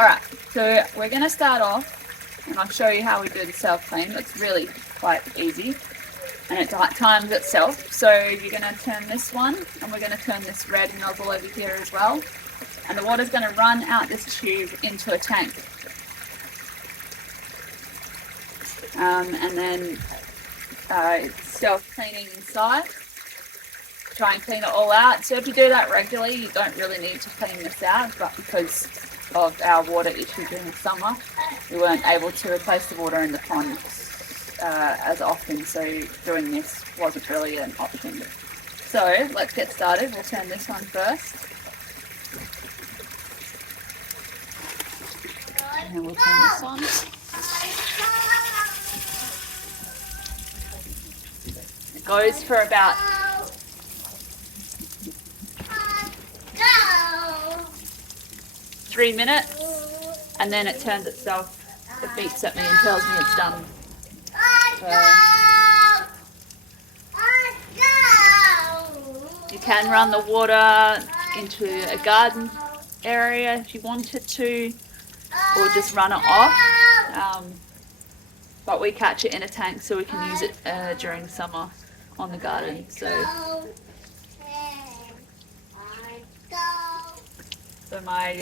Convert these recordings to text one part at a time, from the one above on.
Alright, so we're going to start off and I'll show you how we do the self-clean. It's really quite easy and it times itself. So you're going to turn this one and we're going to turn this red nozzle over here as well. And the water's going to run out this tube into a tank. And then it's self-cleaning inside. Try and clean it all out. So if you do that regularly, you don't really need to clean this out, but because of our water issue during the summer, we weren't able to replace the water in the pond as often, so doing this wasn't really an option. So let's get started. We'll turn this one first. And then we'll turn this on. It goes for about 3 minutes, and then it turns itself, it beeps at me and tells me it's done. You can run the water into a garden area if you wanted to, or just run it off, but we catch it in a tank so we can use it during summer on the garden. So my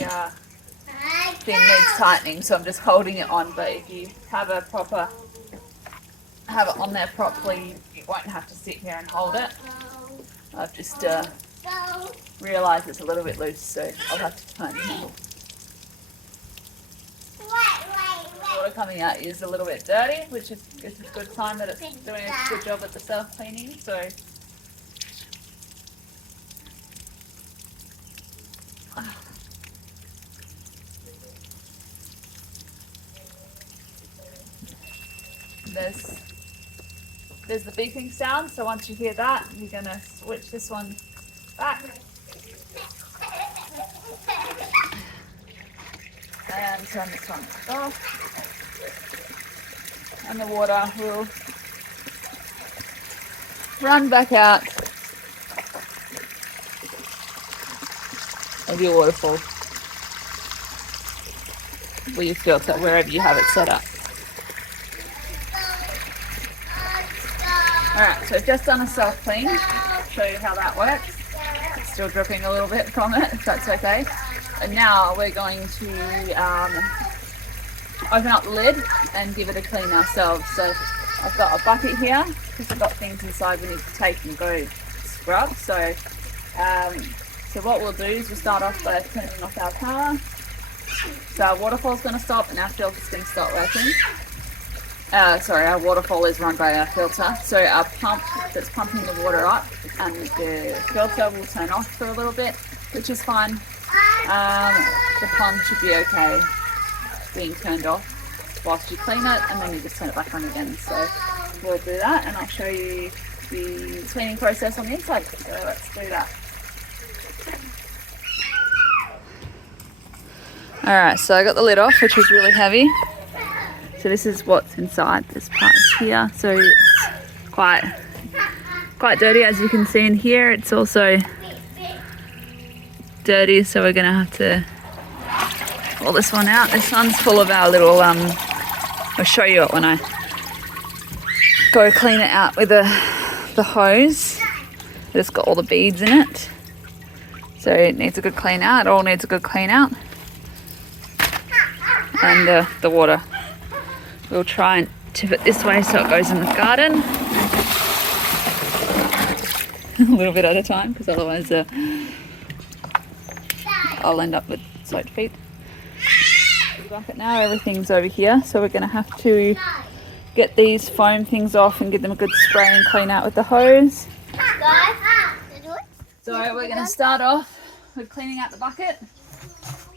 thing needs tightening, so I'm just holding it on, but if you have it on there properly, you won't have to sit here and hold it. I've just realised it's a little bit loose, so I'll have to tighten it. The water coming out is a little bit dirty, which is a good sign that it's doing a good job at the self-cleaning. So there's the beeping sound, so once you hear that, you're going to switch this one back and turn this one off, and the water will run back out of your waterfall with your filter, wherever you have it set up. Alright, so I've just done a self-clean. I'll show you how that works. It's still dripping a little bit from it, if that's okay. And now we're going to open up the lid and give it a clean ourselves. So I've got a bucket here, because we've got things inside we need to take and go scrub. So what we'll do is we'll start off by turning off our power. So our waterfall's going to stop and our filter's going to start working. Our waterfall is run by our filter. So our pump that's pumping the water up and the filter will turn off for a little bit, which is fine. The pond should be okay being turned off whilst you clean it, and then you just turn it back on again. So we'll do that, and I'll show you the cleaning process on the inside. So let's do that. Alright, so I got the lid off, which was really heavy. So this is what's inside this part here. So it's quite dirty, as you can see in here. It's also dirty, so we're gonna have to pull this one out. This one's full of our little I'll show you it when I go clean it out with the hose. It's got all the beads in it, so it needs a good clean out. It all needs a good clean out. And the water, we'll try and tip it this way so it goes in the garden. A little bit at a time, because otherwise I'll end up with soaked feet. The bucket now, everything's over here, so we're going to have to get these foam things off and give them a good spray and clean out with the hose. So we're going to start off with cleaning out the bucket.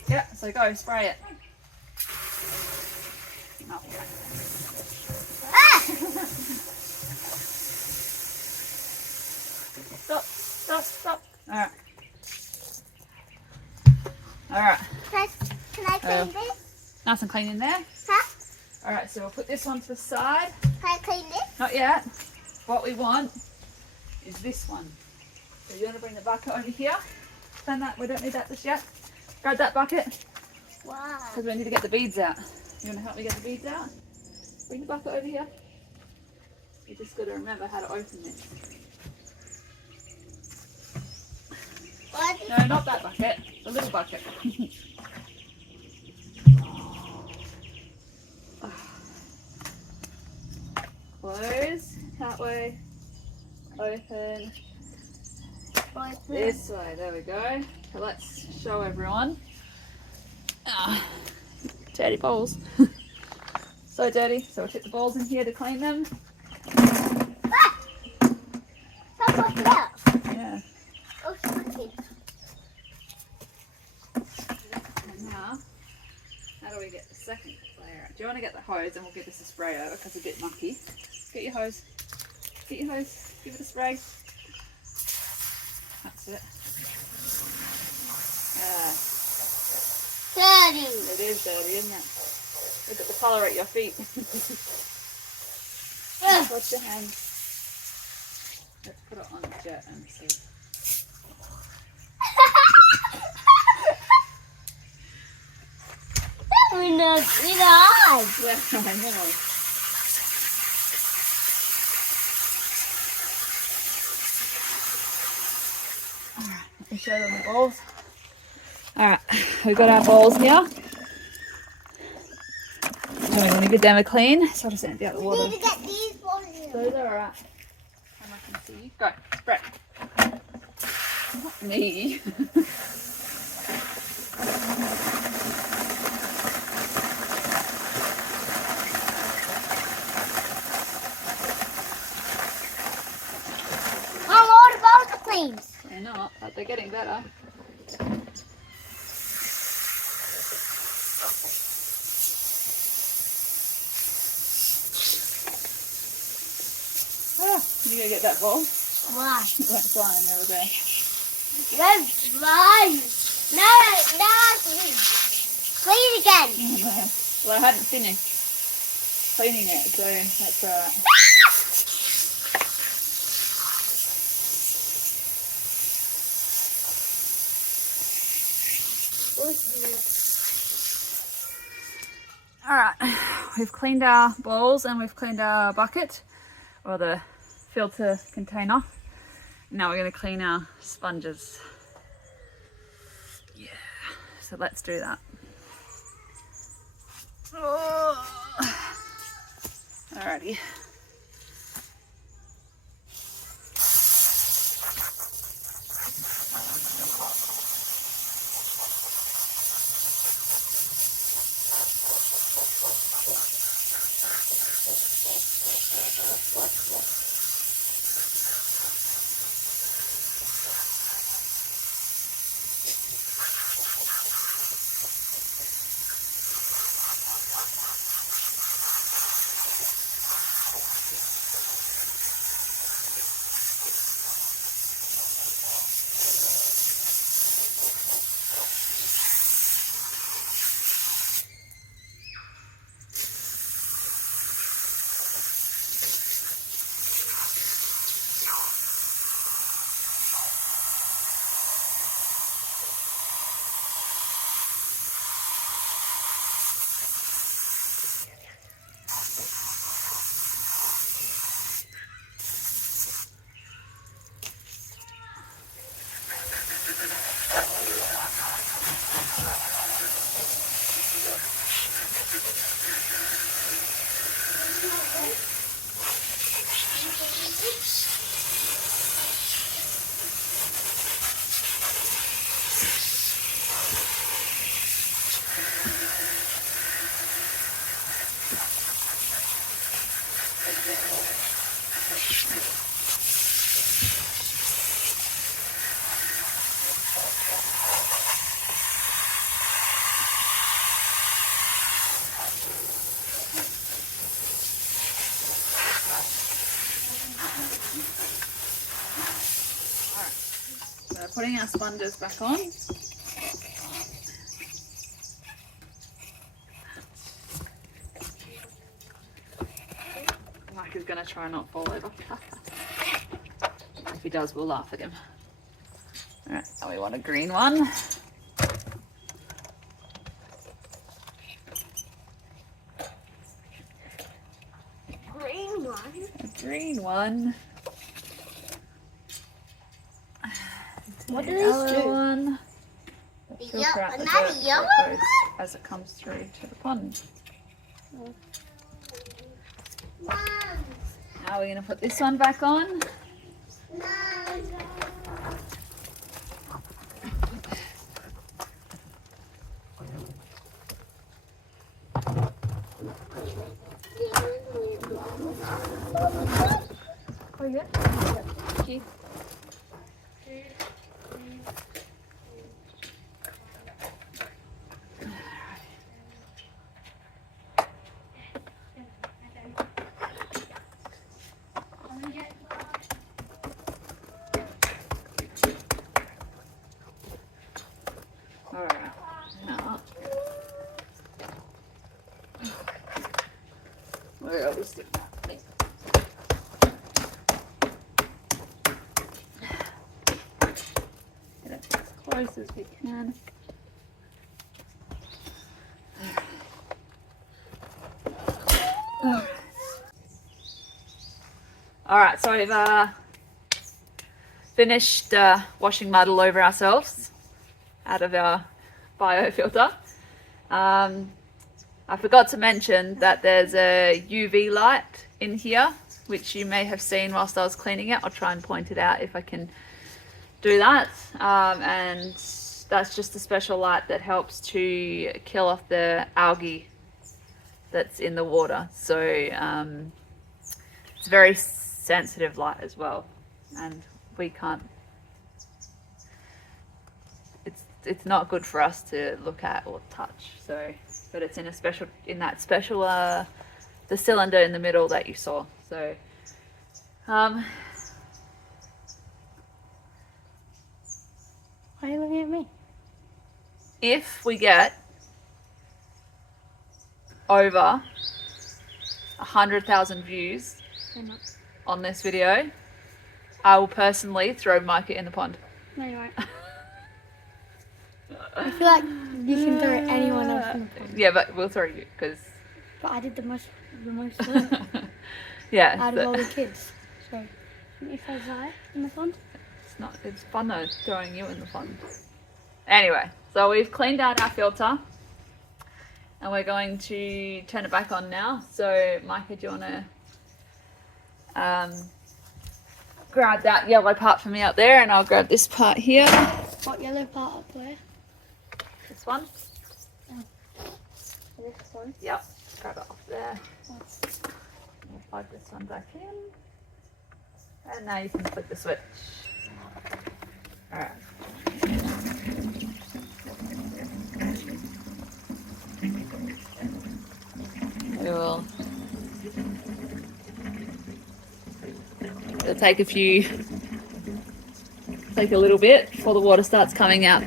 Yeah, so go spray it. Stop. Alright. Can I clean this? Nice and clean in there. Huh? Alright, so we'll put this one to the side. Can I clean this? Not yet. What we want is this one. So you're going to bring the bucket over here. Stand that, we don't need that just yet. Grab that bucket. Why? Because we need to get the beads out. You want to help me get the beads out? Bring the bucket over here. You just got to remember how to open this. What? No, not that bucket. The little bucket. Close that way. Open this way. There we go. So let's show everyone. Dirty bowls. So dirty. So we'll put the bowls in here to clean them. Ah! Stop watching out. Yeah. Oh, squeaky. And now, how do we get the second layer out? Do you want to get the hose and we'll give this a spray over because it's a bit mucky. Get your hose. Get your hose. Give it a spray. That's it. Yeah. Dirty. It is dirty, isn't it? Look at the colour at your feet. Wash your hands. Let's put it on the jet and see. In the eyes. Yeah, I know. Alright, let me show them the bowls. Alright, we've got our bowls here. And we're going to give them a clean. So I'll just empty out the We water. need to get these ones. Those are alright. Camera can see you. Go, spray. Not me. Mom, what about the flames? They're not, but they're getting better. You go get that bowl. Why? It went flying over there. Let's run. No, clean again. Well, I hadn't finished cleaning it, so that's alright. Alright, we've cleaned our bowls and we've cleaned our bucket, or the filter container. Now we're going to clean our sponges. Yeah, so let's do that. Oh. Alrighty. So putting our sponges back on. Mike is going to try not fall over. If he does, we'll laugh at him. Alright, now we want a green one. green one. What do Yellow these do? one. The Filter out the not dirt a yellow that goes as it comes through to the pond. Mom. Now we're going to put this one back on. Oh yeah. Thank you. Alright, now where are we sticking that thing? Get it as close as we can. Alright, so we've finished washing mud all over ourselves out of our biofilter. I forgot to mention that there's a UV light in here, which you may have seen whilst I was cleaning it. I'll try and point it out if I can do that. And that's just a special light that helps to kill off the algae that's in the water. So it's a very sensitive light as well, and we can't, it's not good for us to look at or touch. So, but it's in a special, in that special the cylinder in the middle that you saw. So Why are you looking at me? if we get over 100,000 views on this video, I will personally throw Micah in the pond. No, you won't. I feel like you can throw anyone else in the pond. Yeah, but we'll throw you because But I did the most work yeah, out of but all the kids. So, if I die in the pond? it's fun though throwing you in the pond. Anyway, so we've cleaned out our filter and we're going to turn it back on now. So Micah, do you want to grab that yellow part for me up there, and I'll grab this part here. What yellow part up there? This one. This one. Yep. Grab it off there. We'll plug this one back in. And now you can flip the switch. Alright. We will. It'll take a little bit before the water starts coming out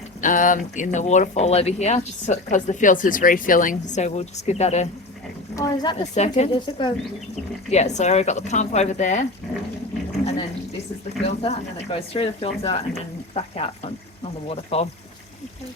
in the waterfall over here, just because the filter's refilling. So we'll just give that a Oh, is that the second. Does it go? Yeah, so we've got the pump over there, and then this is the filter, and then it goes through the filter and then back out on the waterfall. Okay.